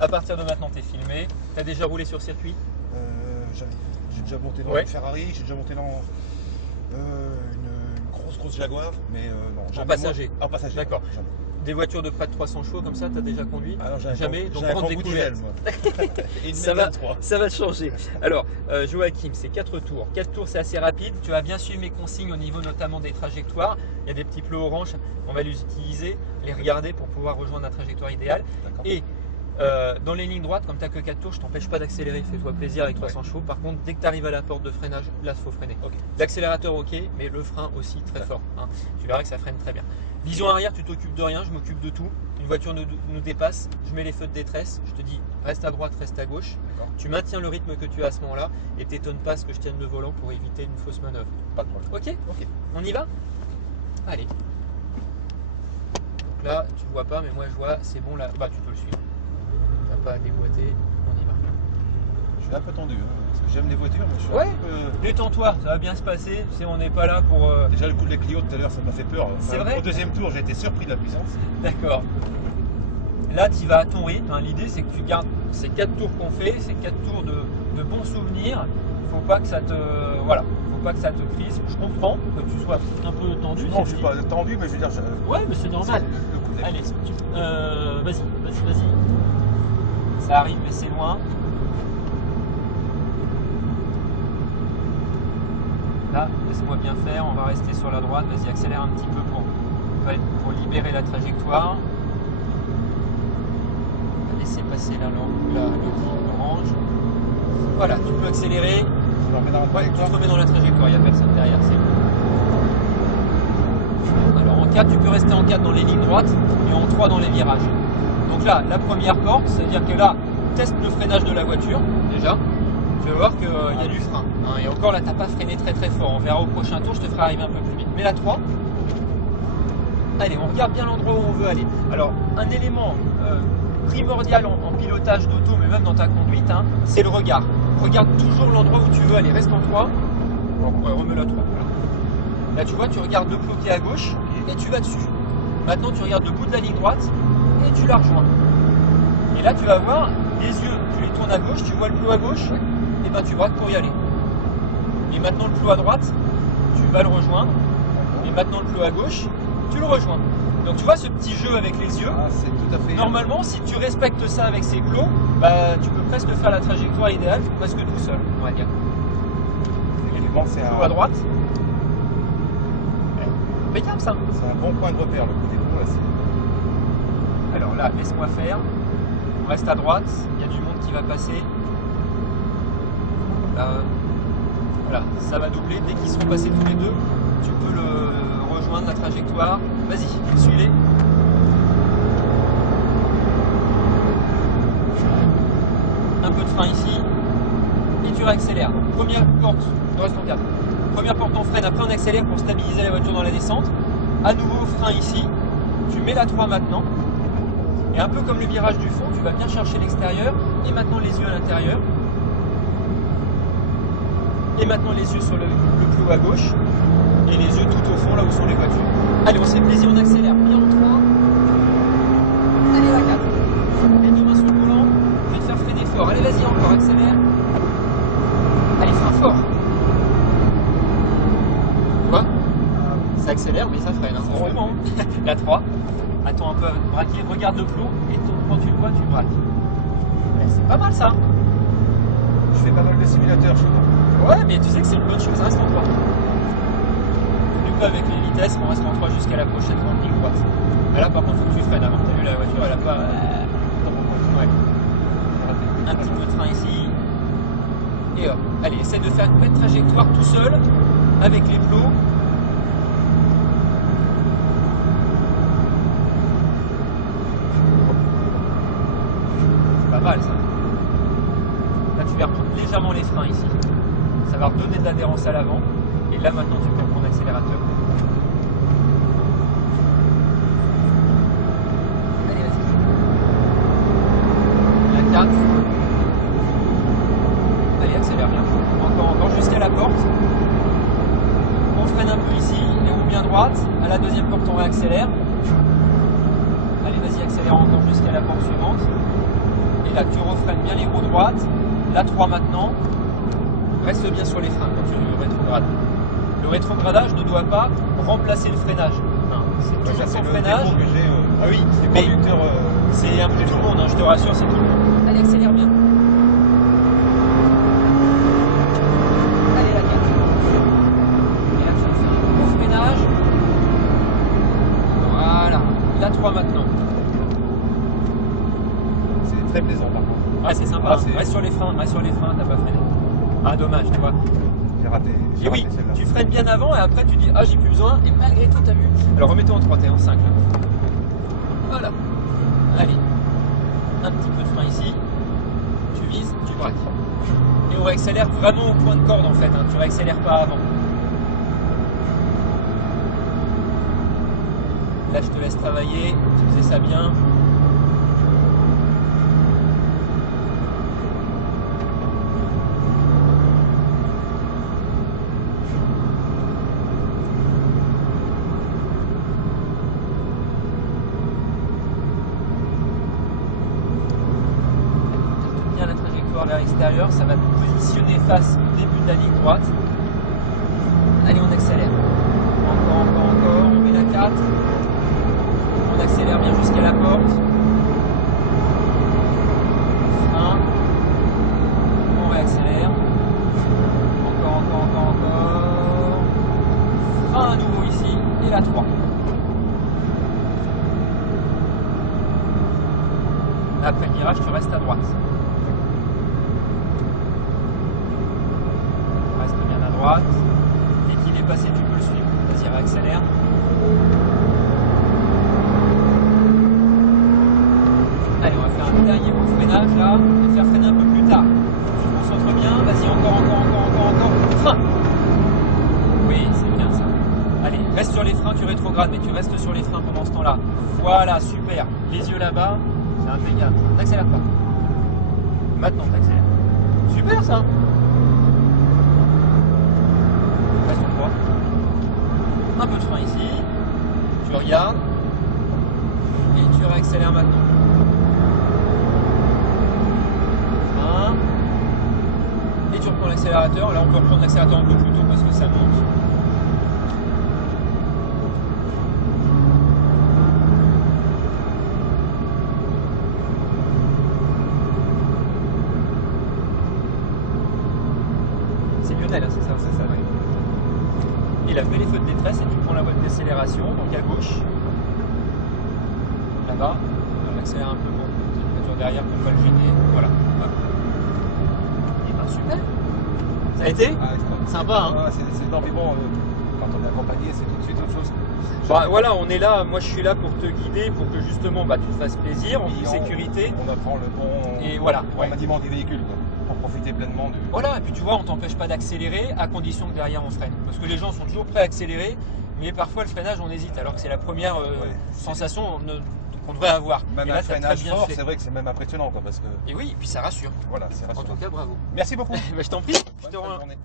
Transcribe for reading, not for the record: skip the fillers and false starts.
À partir de maintenant, tu es filmé. Tu as déjà roulé sur circuit? J'ai déjà monté dans Ouais. une Ferrari, j'ai déjà monté dans une grosse Jaguar, mais non, En jamais passager. En passager. D'accord. Jamais. Des voitures de près de 300 chevaux comme ça, tu as déjà conduit? Alors, Jamais. Donc j'avais un grande grand goût découverte. diesel, moi. Et une Ça va, Mégane 3. ça va changer. Alors, Joachim, c'est 4 tours. 4 tours, c'est assez rapide. Tu vas bien suivre mes consignes au niveau notamment des trajectoires. Il y a des petits plots orange. On va les utiliser, les regarder pour pouvoir rejoindre la trajectoire idéale. D'accord. Et dans les lignes droites, comme tu n'as que 4 tours, je t'empêche pas d'accélérer. Fais-toi plaisir avec 300 chevaux. Par contre, dès que tu arrives à la porte de freinage, là, il faut freiner. Ok. L'accélérateur, ok, mais le frein aussi très fort. Hein. Tu verras que ça freine très bien. Vision arrière, tu t'occupes de rien, je m'occupe de tout. Une voiture nous dépasse, je mets les feux de détresse, je te dis reste à droite, reste à gauche. Tu maintiens le rythme que tu as à ce moment-là et t'étonnes pas ce que je tienne le volant pour éviter une fausse manœuvre. Pas de problème. Ok, Ok. on y va? Allez. Donc là, tu vois pas, mais moi je vois, c'est bon là. Bah, tu peux le suivre. T'as pas à déboîter, on y va. Je suis un peu tendu, hein, parce que j'aime les voitures, mais je suis Ouais. un peu... Détends-toi, ça va bien se passer. Tu sais, on n'est pas là pour. Déjà, le coup de la Clio tout à l'heure, ça m'a fait peur. C'est vrai? Au deuxième tour, j'ai été surpris de la puissance. D'accord. Là, tu vas à ton rythme. Hein. L'idée, c'est que tu gardes ces 4 tours qu'on fait, ces 4 tours de bons souvenirs. Faut pas que ça te, voilà, faut pas que ça te crispe. Je comprends que tu sois un peu tendu. Non, je suis pas tendu, mais je veux dire... Ouais, mais c'est normal. Le coup de la Allez, vas-y. Ça arrive, mais c'est loin. Là, laisse-moi bien faire. On va rester sur la droite. Vas-y, accélère un petit peu pour libérer la trajectoire. Laissez passer le ligne orange. Voilà, tu peux accélérer. Je me remets dans la Ouais, tu trajectoire. te remets dans la trajectoire, il n'y a personne derrière, c'est bon. Alors en 4, tu peux rester en 4 dans les lignes droites et en 3 dans les virages. Donc là, la première porte, c'est-à-dire que là, teste le freinage de la voiture, déjà. Tu vas voir qu'il y a du frein. Hein, et encore là, tu n'as pas freiné très fort. On verra au prochain tour, je te ferai arriver un peu plus vite. Mais la 3, allez, on regarde bien l'endroit où on veut aller. Alors, un élément primordial en pilotage d'auto, mais même dans ta conduite, hein, c'est le regard. Regarde toujours l'endroit où tu veux aller. Reste en 3. Ouais, remets la 3. Voilà. Là, tu vois, tu regardes le plot qui est à gauche et tu vas dessus. Maintenant, tu regardes le bout de la ligne droite et tu la rejoins. Et là, tu vas voir, les yeux, tu les tournes à gauche, tu vois le plot à gauche, et ben tu braques pour y aller. Et maintenant, le plot à droite, tu vas le rejoindre. Et maintenant, le plot à gauche, tu le rejoins. Donc tu vois ce petit jeu avec les yeux. Ah, c'est tout à fait... Normalement, si tu respectes ça avec ces plots, bah, tu peux presque faire la trajectoire idéale, presque tout seul, on va dire. Effectivement, c'est Plot à un... droite. Impeccable ça. C'est un bon point de repère, le coup des plots, là, c'est... Alors là, laisse-moi faire. On reste à droite, il y a du monde qui va passer. Voilà, ça va doubler. Dès qu'ils seront passés tous les deux, tu peux le rejoindre la trajectoire. Vas-y, suis-les. Un peu de frein ici. Et tu réaccélères. Première porte, il reste en 4. Première porte, on freine, après on accélère pour stabiliser la voiture dans la descente. À nouveau, frein ici. Tu mets la 3 maintenant. Et un peu comme le virage du fond, tu vas bien chercher l'extérieur. Et maintenant les yeux à l'intérieur. Et maintenant les yeux sur le plot à gauche. Et les yeux tout au fond, là où sont les voitures. Allez, on se fait plaisir, on accélère. Bien en 3. Allez, la 4. Les deux mains sur le volant. Je vais te faire freiner fort. Allez, vas-y, encore, accélère. Allez, frein fort. Tu vois? Ça accélère, mais ça freine. Hein. Franchement. La 3. Attends un peu avant de braquer. Regarde le plot. Et quand tu le vois, tu braques. C'est pas mal ça. Je fais pas mal de simulateurs chez moi. Ouais, mais tu sais que c'est une bonne chose. Reste en 3. Du coup, avec les vitesses, on reste en 3 jusqu'à la prochaine grande ligne droite. Mais là, par contre, il faut que tu freines avant. T'as vu, la voiture, elle a pas. Ouais. Un petit peu de frein ici. Et hop. Allez, essaie de faire une belle trajectoire tout seul, avec les plots. C'est pas mal ça. Là, tu vas reprendre légèrement les freins ici. Ça va redonner de l'adhérence à l'avant. Et là, maintenant, tu peux prendre l'accélérateur. Allez, vas-y. La 4. Allez, accélère bien. Encore jusqu'à la porte. On freine un peu ici, et on bien droite. À la deuxième porte, on réaccélère. Allez, vas-y, accélère encore jusqu'à la porte suivante. Et là, tu refreines bien les roues droites. La 3 maintenant. Reste bien sur les freins quand tu rétrogrades. Le rétrogradage ne doit pas remplacer le freinage. Hein, c'est toujours c'est ton le freinage. défaut que j'ai. Ah oui, Les mais conducteurs. c'est un peu tout le monde, hein, je te rassure, c'est tout le monde. Allez, accélère bien. Allez, la 4. Et là, tu fais un gros freinage. Voilà. La 3 maintenant. C'est très plaisant par contre. Ah, c'est sympa. Ah, hein. Reste sur les freins, t'as pas freiné. Ah, dommage, tu vois. J'ai raté. Et oui, celle-là. tu freines bien avant et après tu dis ah j'ai plus besoin et malgré tout t'as vu. Alors remets-toi en 3, t'es en 5 là. Voilà. Allez. Un petit peu de frein ici. Tu vises, tu braques. Et on réaccélère vraiment au point de corde en fait, hein. Tu réaccélères pas avant. Là je te laisse travailler, tu faisais ça bien. Bien la trajectoire vers l'extérieur, ça va te positionner face au début de la ligne droite. Allez, on accélère. Encore, on met la 4. On accélère bien jusqu'à la porte. Frein. On réaccélère. Encore. Frein à nouveau ici. Et la 3. Après le virage, tu restes à droite. Reste bien à droite. Dès qu'il est passé, tu peux le suivre. Vas-y, réaccélère. Allez, on va faire un dernier coup de freinage là, et faire freiner un peu plus tard. Tu te concentres bien, vas-y, encore. Frein. Oui, c'est bien ça. Allez, reste sur les freins, tu rétrogrades, mais tu restes sur les freins pendant ce temps-là. Voilà, super. Les yeux là-bas, c'est impeccable. N'accélère pas. Maintenant, t'accélères. Super ça. Reste en droit. Un peu de frein ici. Tu regardes. Et tu réaccélères maintenant. Frein. Et tu reprends l'accélérateur. Là, on peut reprendre l'accélérateur un peu plus tôt parce que ça monte. C'est Lionel, hein, c'est ça, Oui. Il a fait les feux de détresse et tu prends la voie de décélération, donc à gauche. Là-bas, on accélère un peu pour que la voiture derrière pour ne pas le gêner. Voilà. Hop. Et ben super. Ça a été Ah, sympa, hein. Ouais, c'est non, mais bon, quand on est accompagné, c'est tout de suite autre chose. Bah, voilà, on est là, moi je suis là pour te guider, pour que justement tu te fasses plaisir, en toute sécurité. On apprend le bon Et voilà, ouais. maniement du véhicule, quoi, pour profiter pleinement du. Voilà, et puis tu vois, on t'empêche pas d'accélérer à condition que derrière on freine. Parce que les gens sont toujours prêts à accélérer, mais parfois le freinage on hésite, alors que c'est la première sensation qu'on devrait avoir. Même Et un là, t'as très freinage bien fort, fait. c'est vrai que c'est même impressionnant, quoi, parce que. Et oui, et puis ça rassure. Voilà, c'est En rassurant. tout cas, bravo. Merci beaucoup. Bah, je t'en prie, je te Bonne fin de rends. journée.